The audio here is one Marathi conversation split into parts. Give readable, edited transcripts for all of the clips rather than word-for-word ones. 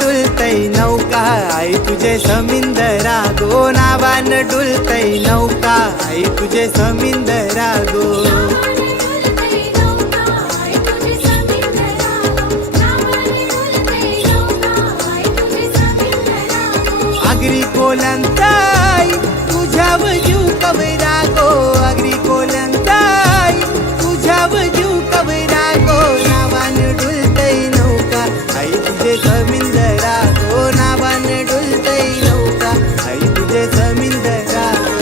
डुलतय नौका आई तुझे समिंदरा गो, नावान डुलतय नौका आई तुझे समिंदरा गो. आगरी कोलंताई तुझ्याव जीव कवरा गो, आगरी कोलंताई तुझ्याव जीव कवरा गो, नावान डुलतय नौका आई तुझे समिंदरा गो, नावान डुलतय नौका आई तुझे समिंदरा गो.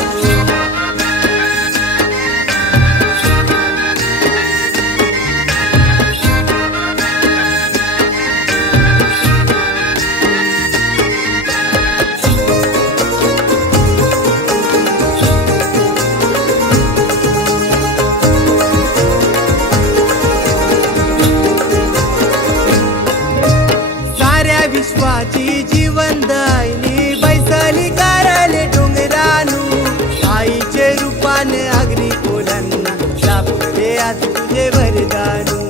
विश्वाची जीवनदायिनी बैसली कारले डोंगरानू, आईचे रूपाने अग्नी कोलांना लाभले आज तुझे वरदानू.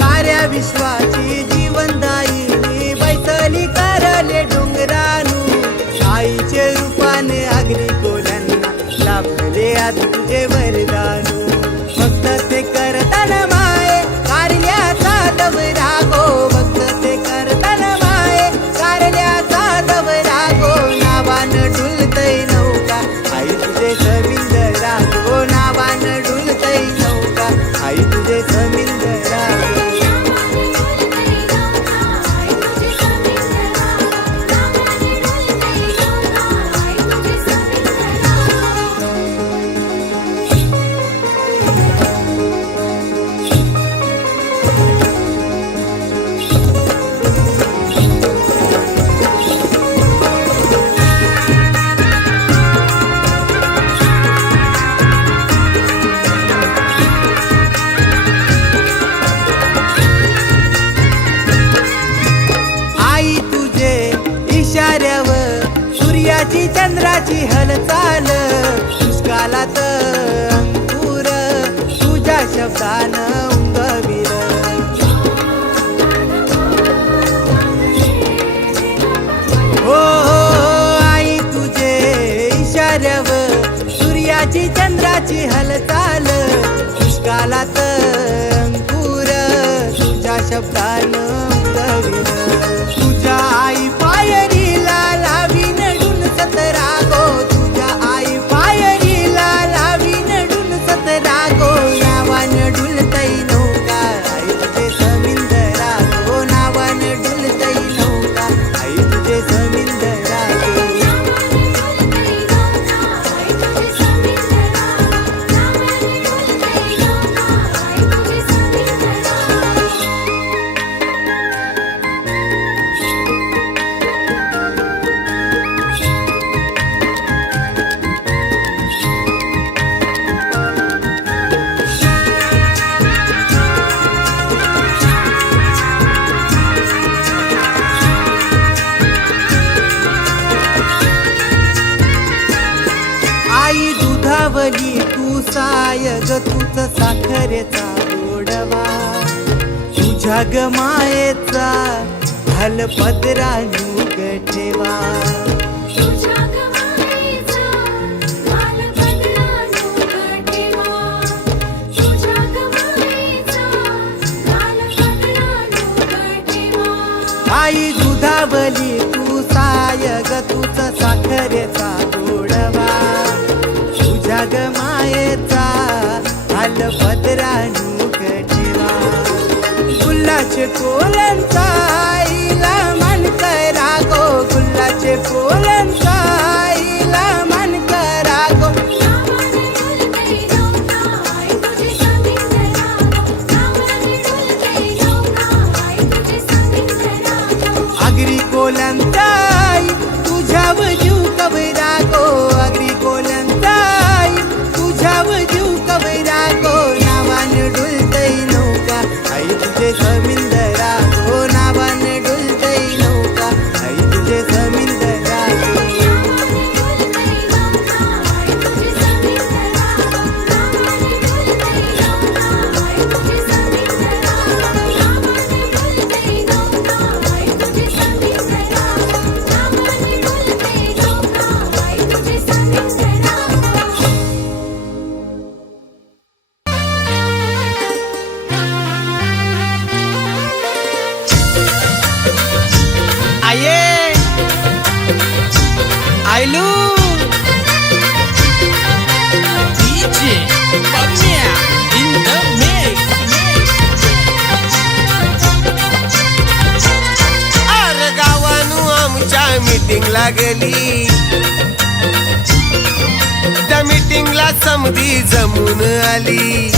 साऱ्या विश्वाची जीवनदायिनी बैसली कारले डोंगरानू, आईचे रूपाने अग्नी कोलांना लाभले आज तुझे वरदानू. भक्त ते करताना माये कारल्याचा दवरा गो, भक्त ते करताना माये कारल्याचा दवरा गो, नावान डुलतय नौका आई तुझे समिंदरा गो, नावान डुलतय नौका आई तुझे समिंदरा गो. सूर्याची चंद्राची हलचाल, दुष्काळात अंकुर तुझ्या शब्दान उंगविल. हो आई तुझे इशाऱ्यावर सूर्याची चंद्राची हलचाल, दुष्काळात अंकुर तुझ्या शब्दान उंगविल. तुझ्या आई पायरीला लावीन डुल सतरा गो, तुझ्या आई पायरीला लावीन डुल सतरा गो, नावान डुलतय नौका आई तुझे समिंदरा गो, नावान डुलतय नौका आई तुझे समिंदरा गो. आई दुधावली तू साय ग तुझ साखरेचा गोडवा, तुझ्या ग मायेचा घाल पदरानू ग ठेवा. आई दुधावली तू साय ग तुझ साखरेचा गोडवा, तुझ्या ग मायेचा हाल पदरानू ग ठेवा. गुलाचे कोलंचा आईला मन करा गो, गुलाचे कोलंचा आईला मन करा गो. आगरी कोलंताई तुझ्याव जीव कवरा गो, आगरी कोलंताई तुझ्याव जीव कवरा गो, नावान डुलतय नौका आई तुझे समिंदरा गो, नावान आये आयलू DJ Pamia in the mix. अरे गावानू आमच्या मीटिंग लागली, त्या मीटिंगला समधी जमून आली.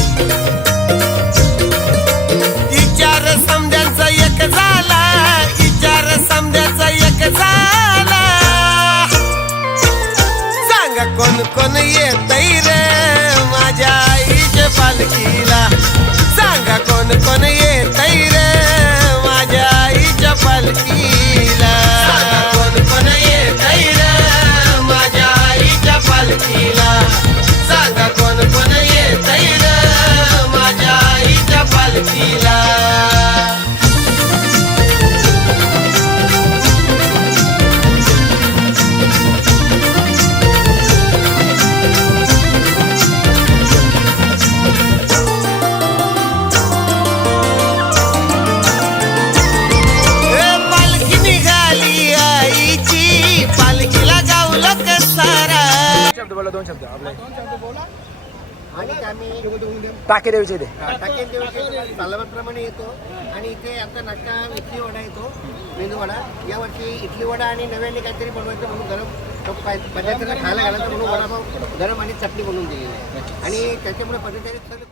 विचार समध्यांचा एक झाला, विचार समध्याचा एक झाला. सांगा कोण कोण येतंय रे माझ्या आईच्या पालखीला. सांगा कोण कोण येतंय रे माझ्या आईच्या पालखीला. सांगा कोण कोण येतंय रे माझ्या आईच्या पालखीला. सांगा कोण कोण येतंय रे माझ्या आईच्या पालखीला. पालखी निघाली आईची, पालखीला गावलं कसारा. शब्द बोला, दोन शब्द आपले आणि आम्ही टाके देवीचे ते टाकेल देवीच्या सालाबादप्रमाणे येतो आणि इथे आता नाश्ता इडली वडा येतो, मेदू वडा. यावर्षी इडली वडा आणि नव्याने काहीतरी बनवायचं म्हणून गरम पदार्थांना खायला घालायचं म्हणून वडापाव गरम आणि चटणी बनवून दिलेली आहे आणि त्याच्यामुळे पदार्थ सगळे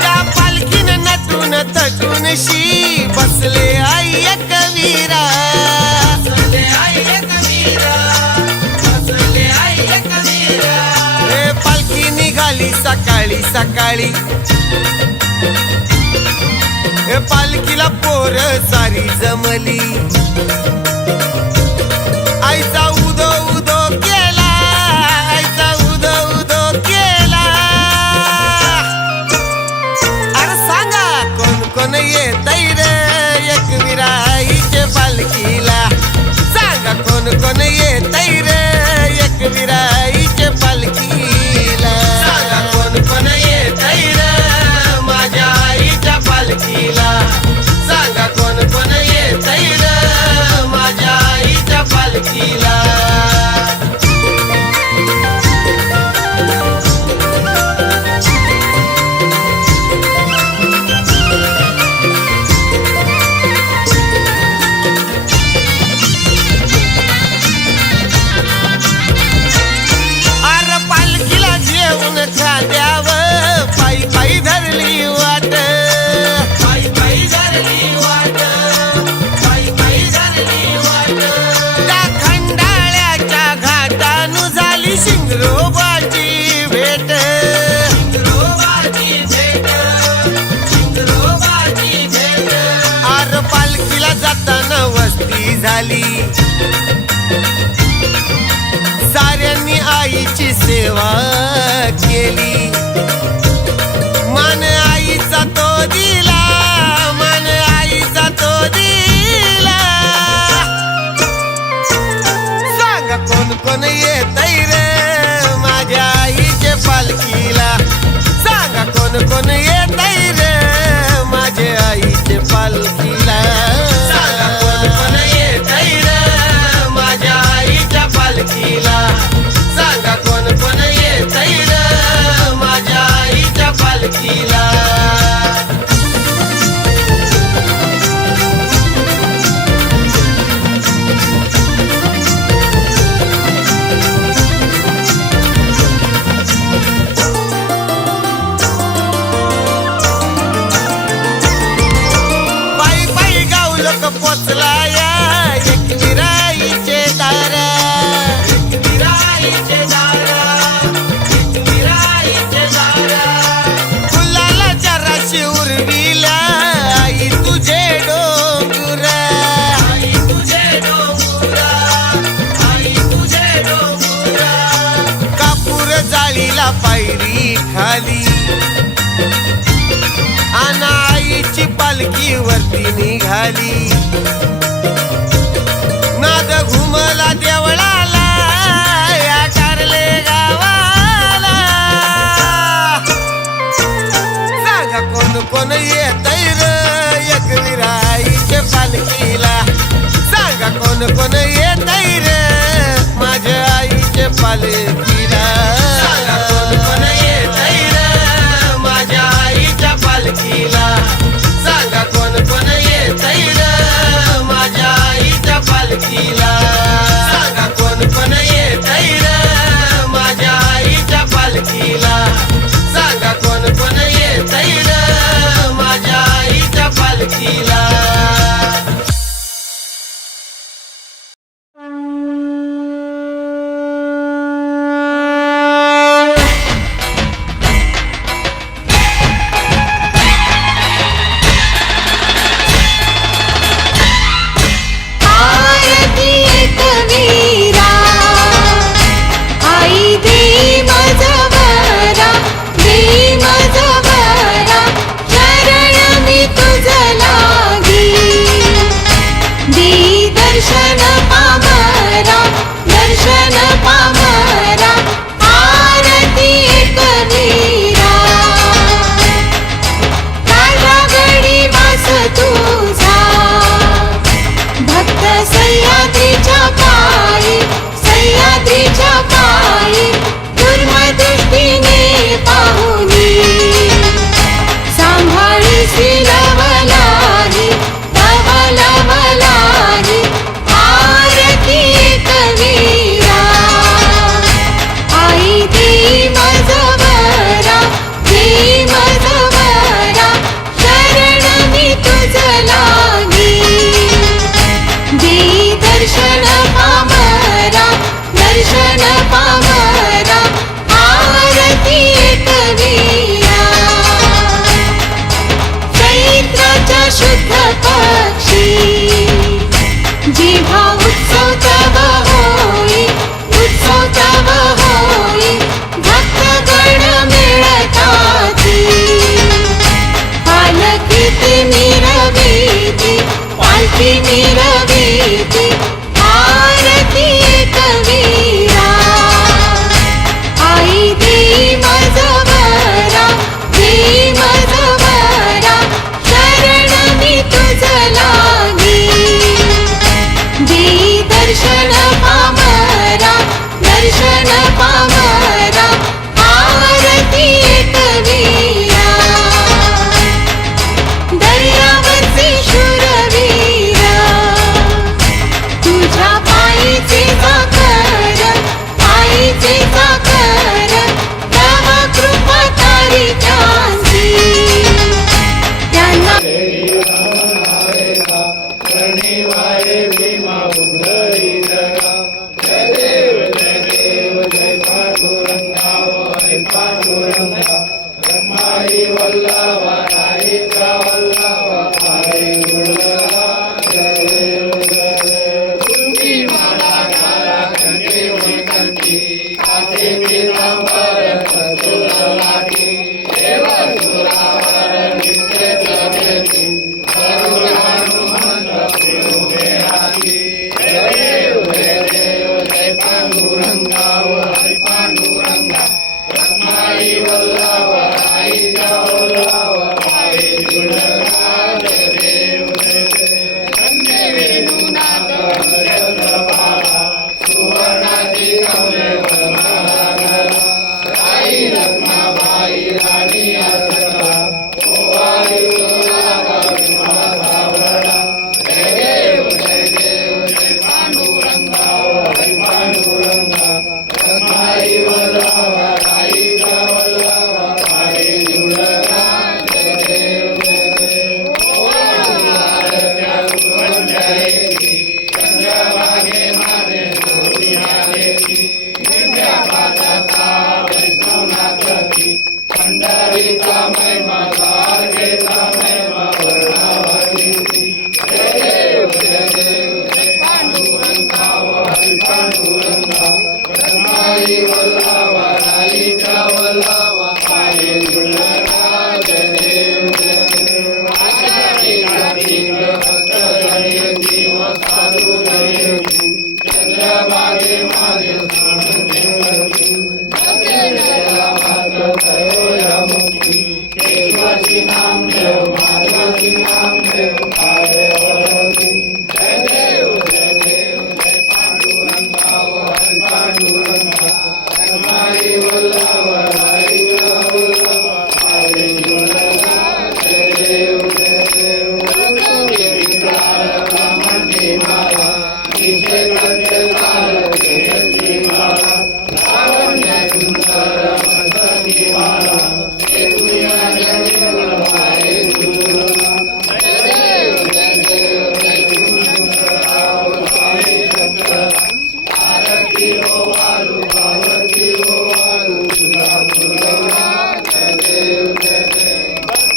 त्या पालखीनं नटून तटून शी बसले आई कवीरा. रे पालखी निघाली सकाळी सकाळी, हे पालखीला पोर सारी जमली. आईचा उदो उदो केला, आईचा उदो उदो केला. अरे सांगा कोण कोण येतंय रे एकविरा आईच्या पालखीला. सांगा कोण कोण येतंय रे एकविरा आईच्या पालखीला. सांगा कोण कोण येतंय रे माझ्या आईच्या पालखीला. सांगा कोण कोण येतंय रे माझ्या आईच्या पालखीला. अरे पालखीला जेवण खाद्यावर पायी पायी धरली वाट, पायी पायी धरली वाट, पायी पायी धरली वाट. त्या खंडाळ्याच्या घाटानु झाली शिंगरोबाची भेट, शिंगरोबाची भेट, शिंगरोबाची भेट. अरे पालखीला जाताना वस्ती झाली, साऱ्यांनी आईची सेवा केली. मान आईचा तो दिला, मान आईचा तो दिला. सांगा कोण कोण येतंय रे माझ्या आईच्या पालखीला. सांगा कोण कोण येतंय रे माझ्या आईच्या पालखीला. सांगा कोण कोण येतंय रे माझ्या आईच्या पालखीला. सांगा कोण कोण येतंय रे माझ्या आईच्या पालखीला. पायी पायी गाव लोक पोचला या एकविराईचे दारा, एकविराईचे दारा, एकविराईचे दारा. फुलाला जराशी उरविला आई तुझे डोंगुरा, आई तुझे डोंगुरा, आई तुझे डोंगुरा. कापूर जाळीला पायरी खाली, आना आईची पालखी वरती निघाली. नाद घुमला देवळाला या कारले गावाला. सांगा कोण कोण कोण येतय र एकविराईच्या पालखीला सांगा कोण कोण येतय र माझ्या आईच्या पालखीला सांगा कोण कोण येतय र माझ्या आईच्या पालखीला सांगा कोण कोण येतय र माझ्या आईच्या पालखीला सांगा कोण कोण येतय र माझ्या आईच्या पालखीला सांगा कोण कोण येतय र माझ्या आईच्या पालखीला केशवाची नामदेव माधवाची नामदेव पायावरती जय देव जय देव जय पांडुरंगा हरी पांडुरंगा रमाई वल्लभ हरी वल्लभ हरी वल्लभ जय देव जय देव रमणी माला निशे करते लाल केशरी माला लावण्य सुंदर मस्तकी माला दुनिया जय भाई दुर्गा जय देव जय देव जय शंकरराव स्वामी शंकर आरती हो वालू पार्वती हो वालू दुर्गा दुर्गा जय देव जय देव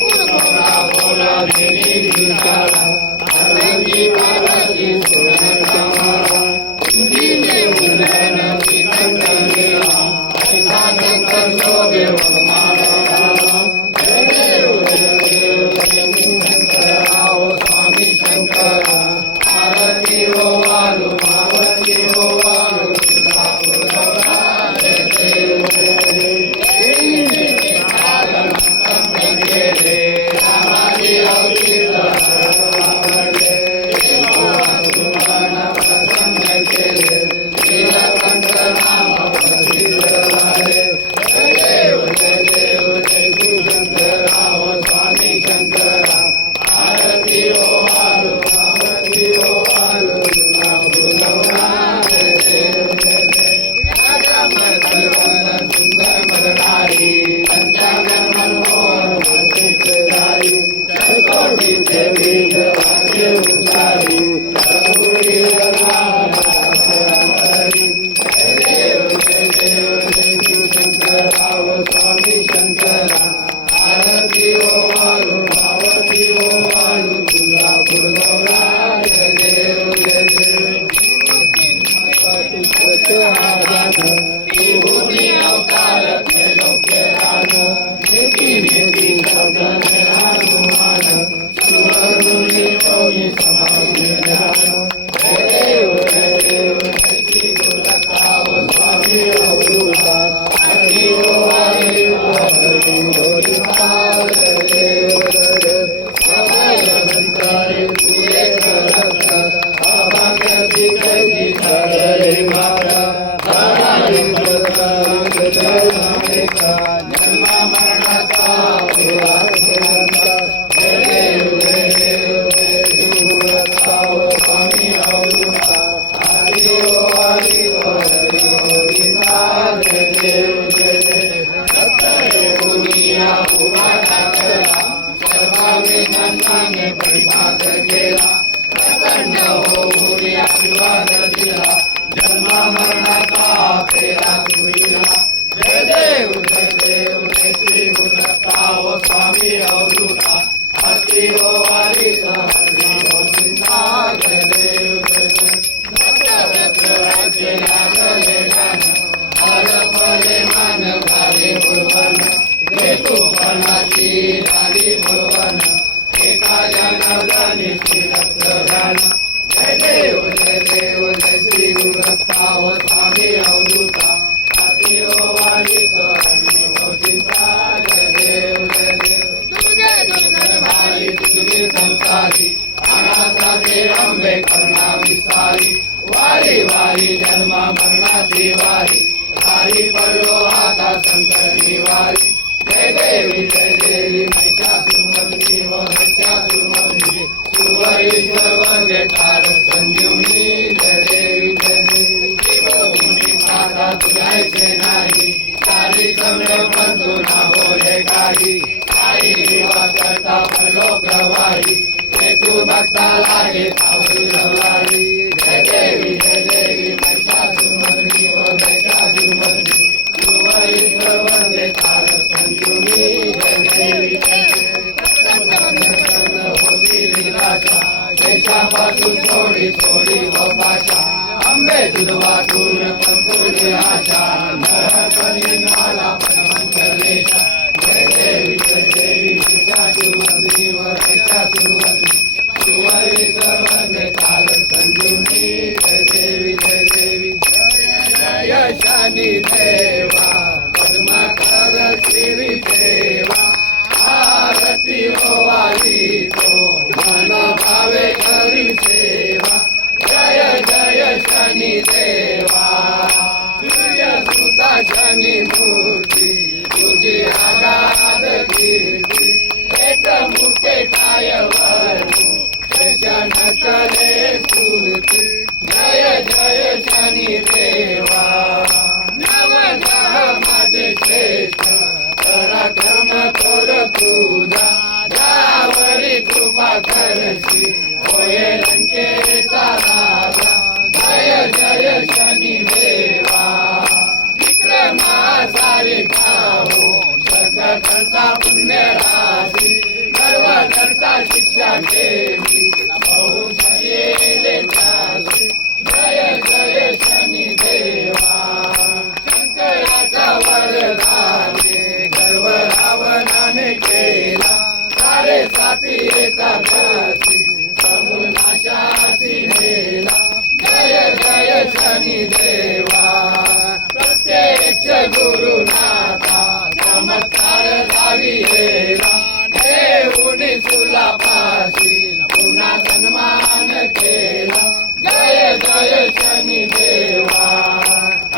बोला बोला देवी विशाला पार्वती पार्वती सुरन कमला तुझी उलन सिकंद गेला ऐसा शंकर शोभे वमाला जय देव जय देव जय शंकरराव स्वामी शंकर आरती हो वालू पार्वती हो वालू दुर्गा दुर्गा जय देव जय देव आगमन गेले रामाजी अवतीर्ण आवडले देवासुरांना प्रसन्न केले नीलकंठ नाम प्रसिद्ध झाले जय देव जय देव जय शिवशंकरराव स्वामी शंकरा आरती हो वालू पार्वती हो वालू दुर्गा दुर्गा जय देव जय देव सर्वन सुंदर मदनारी पंचांगन मनमोहन वर्षितधारी शतकोटी देवी देवाचे उच्चारी सद्गुणी हरी जय देव जय शिवशंकरराव स्वामी शंकरा आरती हो वालू पार्वती हो वालू दुर्गा दुर्गा जय देव जय देव विभूति अवतार लोके राज नीति नीति शब्द हनुमान सुरनुनि योगी समाधि ध्यान जय देव जय श्री गुरुदत्ता स्वामी अवधूता हरि हो हरि हो हरि गोविंदा जय देव जय देव सदाय पूरे करत अभाग्यसी कैसी हरे माता जन्म मरणाचा जय देव जय देव जय शिवदत्ता स्वामी अवधूता हरि हो हरि हो हरि गोविंदा जय देव जय देव सत्य दुनिया उभा टाकला सर्वांगे नंदाने परिपाक केला प्रसन्न होऊन आशीर्वाद दिला जन्म मरणाचा फेरा तुझिला जय देव जय श्री गुरुदत्ता स्वामी अवधूता हरि हो हरि हरि गोविंदा जय देव जय देव राज्य लागले गान हर फले मान गाले बोलवन घेतू पणाची झाली बोलवन एका जनार्दनी श्रीदत्त ध्यान जय देव जय श्री गुरुदत्ता स्वामी अवधूता हरि हो हरि हरि गोविंदा जय देव तुझे दुर्गत भारी तुझे संसारी अनाथाचे अंबे करुणा विसारी वारी वारी जन्म मरणाची वारी वारी पडलो आता शंकरी वारी जय देवी महिषासुरमर्दिनी व महिषासुरमर्दिनी सुरईश्वर वंदे तार संजीवनी जय देवी शिवमुनी माता तुझ्याचे नाही सारी समय बंधू ना बोले काही काही विवाह करता पडलो प्रवाही तू भक्ता लागे पावली रवलाई जय देवी महिषासुरमर्दिनी व महिषासुरमर्दिनी सुरईश्वर वंदे तार संजीवनी जय देवी होती निराशा देशापासून सोडी सोडी गोपाशा अंबे दुधवातून पंतुरी आशा नरकरी नाला पनमंतलेशा जय देवी शिशासुरमर्दिनी व महिषासुरमर्दिनी सुरईश्वर वंदे तार संजीवनी जय देवी जय शनि देवा पद्माकर श्री देवा कीर्ती एकमुखे काय वर्णू जैसन चले सुरती जय जय शनी देवा नवग्रह माझे श्रेष्ठ पराक्रम थोर तुझा यावरी कृपा करशी होय लंकेचा राजा जय जय शनी देवा विक्रमा सारिका हो सगळ करता पुण्य राशी गर्व करता शिक्षा केली बहुशयेले त्यासी जय जय शनी देवा शंकराचा वरदाने गर्व रावणाने केला सारे साथी एकादशी समूळ नाशासी नेला जय जय शनी देवा प्रत्यक्ष गुरुनाथा चमत्कार लाविलेला देऊनी सुलापाशी पुन्हा सन्मान केला जय जय शनी देवा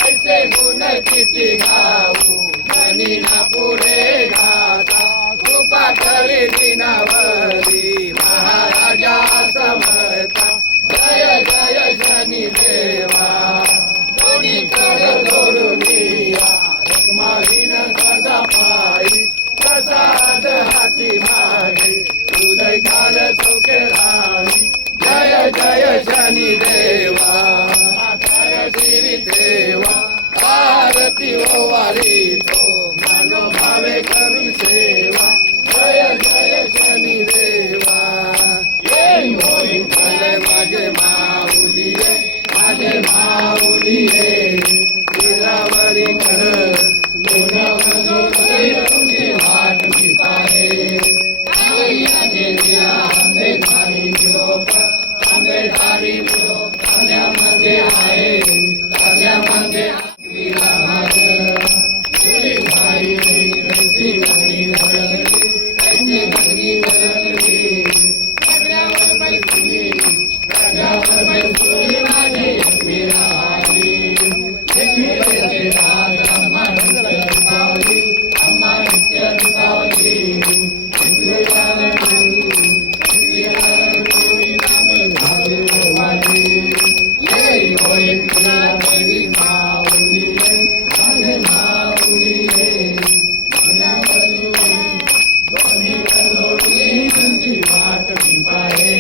ऐसे गुण किती गाऊ शनी ना पुरे गाता कृपा करी दिनावरी महाराजा समर्था जय जय शनी देवा दोन्ही कडे जोडून या रुक्माईन सदा पायी प्रसाद हाती मागे हृदय काल सौखे राही जय जय शनी देवा मातर श्री देवा आरती ओवारी तो मनोभावे करून सेवा जय जय शनी देवा ये मोहित माझे माऊलिये माझे माऊलिये गिरावरी कर तुझी वाट मी पाहे आंबे झाडी निरोप आंबे झाडी निरोप धान्यामध्ये आहे धान्यामध्ये तुझी भाई कैसी गणी धरली कैसी गणी धरली सगळ्यावर बैसुली माझी एकमेरा आई एकमेरेचे राज अम्मा नित्य दीपावली अम्मा नित्य दीपावली देवी माऊलिये माझे माऊलिये वाट मी पाहे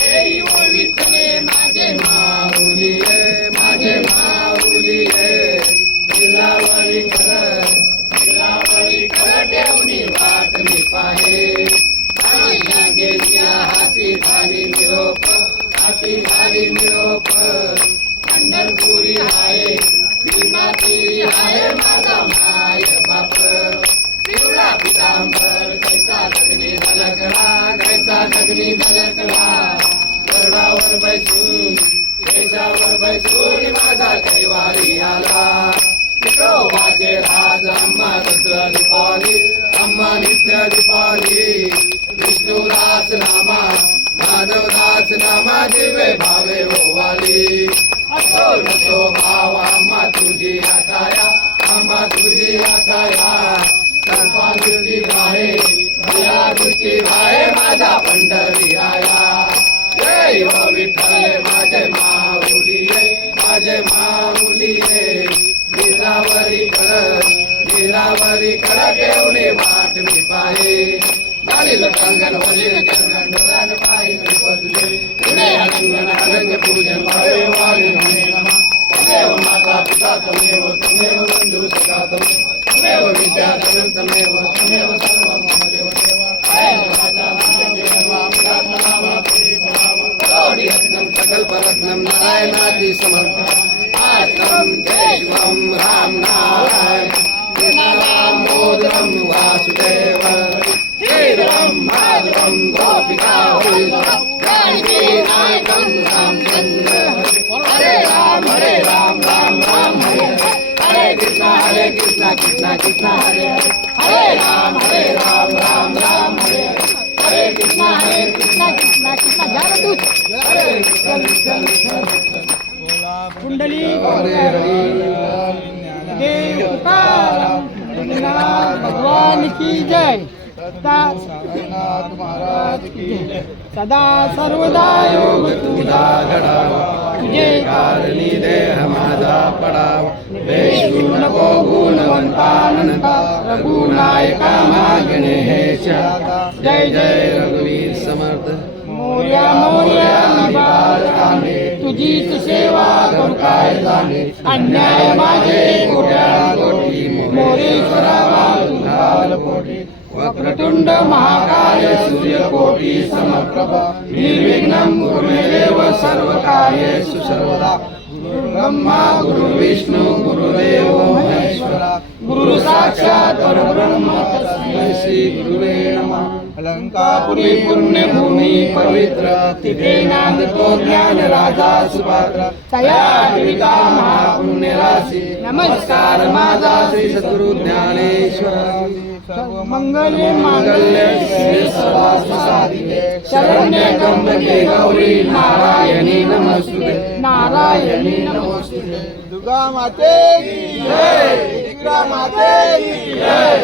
येई ओ विठ्ठले माझे माऊलिये माझे माऊलिये दिलावरी कर देवनी वाट मी पाहे आईला गेल्या हाती झाली निरोप हाती झाली निरोप पंढरपुरी आहे भीमापुरी आहे माझा माय बाप पिवळा पितांबर कैसा जगनी झलकला कैसा जगनी झलकला गरुडावर बैसून शेषावर बैसून माझा कैवारी आला विठोबाचे राज अम्मा दसरा दीपावली अम्मा नित्य दीपावली विष्णुदास नामा माधवदास नामा दिवे भावे ओवाली असो नसो भाव अम्मा तुझी आठाया अम्मा तुझी आठाया कृपा दृष्टी वाहे दया दृष्टी वाहे माझा पंढरी आया जय हो विठ्ठले माझे माऊलिये माझे माऊलिये गिरावरी कर ठेवणे वाट मी पाहे नालील कंगन वजीर चंदन डोळ्यान पायी बदले पुणे अंगण अनंग पूजन भावे वाणी म्हणे नमा तमेव माता पिता तमेव बंधु सखा तमेव विद्या तमेव सर्व मम देव सकल्परत्नं नारायणाची समर्पणं केशवं राम नारायण कृष्णदामोदरं वासुदेव श्रीराम माधवं गोपिका जानकी नायकं रामचंद्र हरे राम राम राम हरे हरे कृष्ण कृष्ण कृष्ण हरे हरे राम राम राम हरे हरे कृष्ण कृष्ण कृष्ण जागृत हरे कुंडली देव भगवान की जय साईनाथ महाराज की सदा सर्वदा योग तुझा घडावा तुझे कारणी देह माझा पडावा देशू नको गुणवंतानंता रघुनायका मागणे हे जय जय रघुवीर समर्थ मोर्या मोर्या तुझीच सेवा करू काय जाणे अन्याय माझे कोटी मोरेश्वरा तुझा पोटी वक्रतुंड महाकाय सूर्यकोटी समप्रभ निर्विघ्नं कुरु मे देव सर्वकार्येषु सर्वदा ब्रह्मा गुरु विष्णु गुरुदेव महेश्वरा गुरु साक्षात परब्रह्म तस्मै श्री गुरुवे नमः अलंकापुरी पुण्य भूमी पवित्र तिथे नांदतो ज्ञान राजा सुपात्र तया विका महापुण्य राशी नमस्कार माझा श्री सद्गुरु ज्ञानेश्वर मंगले मंगल्य श्री सर्वास्व साधिके शरण्य त्र्यंबके गौरी नारायणी नमस्तुते नारायणी नमस्तुते दुर्गा माते की जय, दुर्गा माते की जय.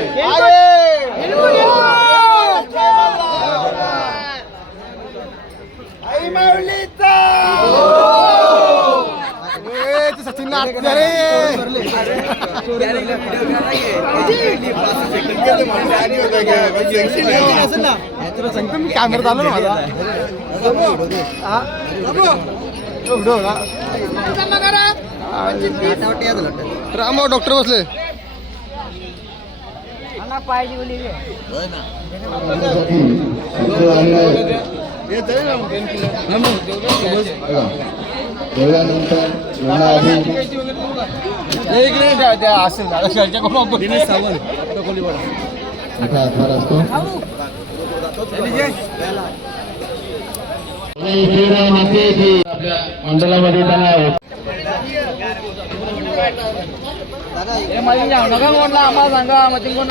आई माऊलीचा सचिन कॅमेरा चालू ना माझा राम डॉक्टर बसले आपल्या मंडळामध्ये त्यांना आम्हाला सांगा मग कोण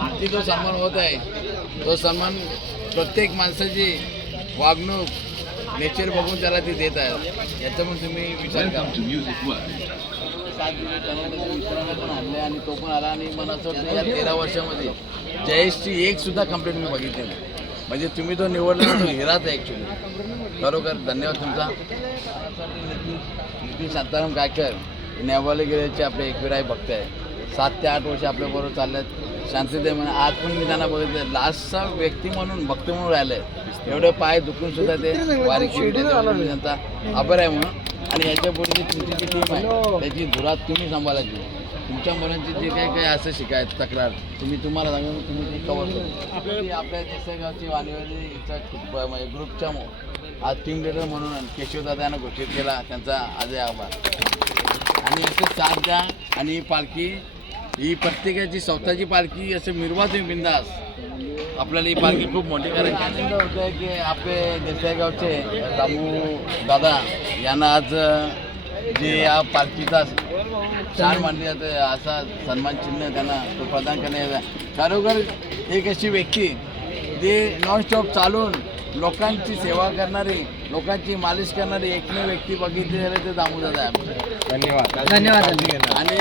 आणि जो सन्मान होत आहे तो सन्मान प्रत्येक माणसाची वागणूक नेचर बघून त्याला ती देत आहे याचा पण तुम्ही विचार करा. 7 मिनिट पण आणले आणि तो पण आला आणि मला असं वाटतं या 13 वर्षामध्ये जयेशची एक सुद्धा कंप्लेंट मी बघितली नाही. म्हणजे तुम्ही तो निवडला तो हिराच आहे ॲक्च्युली. खरोखर धन्यवाद तुमचा. नितीन शांताराम गायकर न्यावाले गेल्याचे आपले एकविराय भक्त आहे. 7 ते 8 वर्ष आपल्याबरोबर चालल्यात. शांतते म्हणून आज पण मी त्यांना बघितलं लास्टचा व्यक्ती म्हणून भक्त म्हणून राहिलं आहे. एवढे पाय दुखून सुद्धा ते वारीची त्यांचा आभार आहे म्हणून. आणि याच्या पुढे तुमची जी टीम आहे त्याची धुरात तुम्ही सांभाळायची. तुमच्या मुलांची जे काही असं शिकायचं तक्रार तुम्हाला सांगून तुम्ही ती कवर करू. आपल्या देसाईगावची वाणीवाली म्हणजे ग्रुपच्या आज टीम लिडर म्हणून केशवदादा यांना घोषित केला. त्यांचा आजही आभार. आणि असं साथ द्या. आणि ही पालखी ही प्रत्येकाची स्वतःची पालखी असं मिरवा तुम्ही बिंदास. आपल्याला ही पालखी खूप मोठी करायची. आनंद होतं आहे की आपले देसाईगावचे दामू दादा यांना आज जे या पालखीचा छान मानली जाते असा सन्मान चिन्ह त्यांना तो प्रदान करण्यात येतात. खरोखर एक अशी व्यक्ती जे नॉनस्टॉप चालून लोकांची सेवा करणारी लोकांची मालिश करणारी एकमेव व्यक्ती बघितली झाली ते दामूदादा आहे. धन्यवाद धन्यवाद. आणि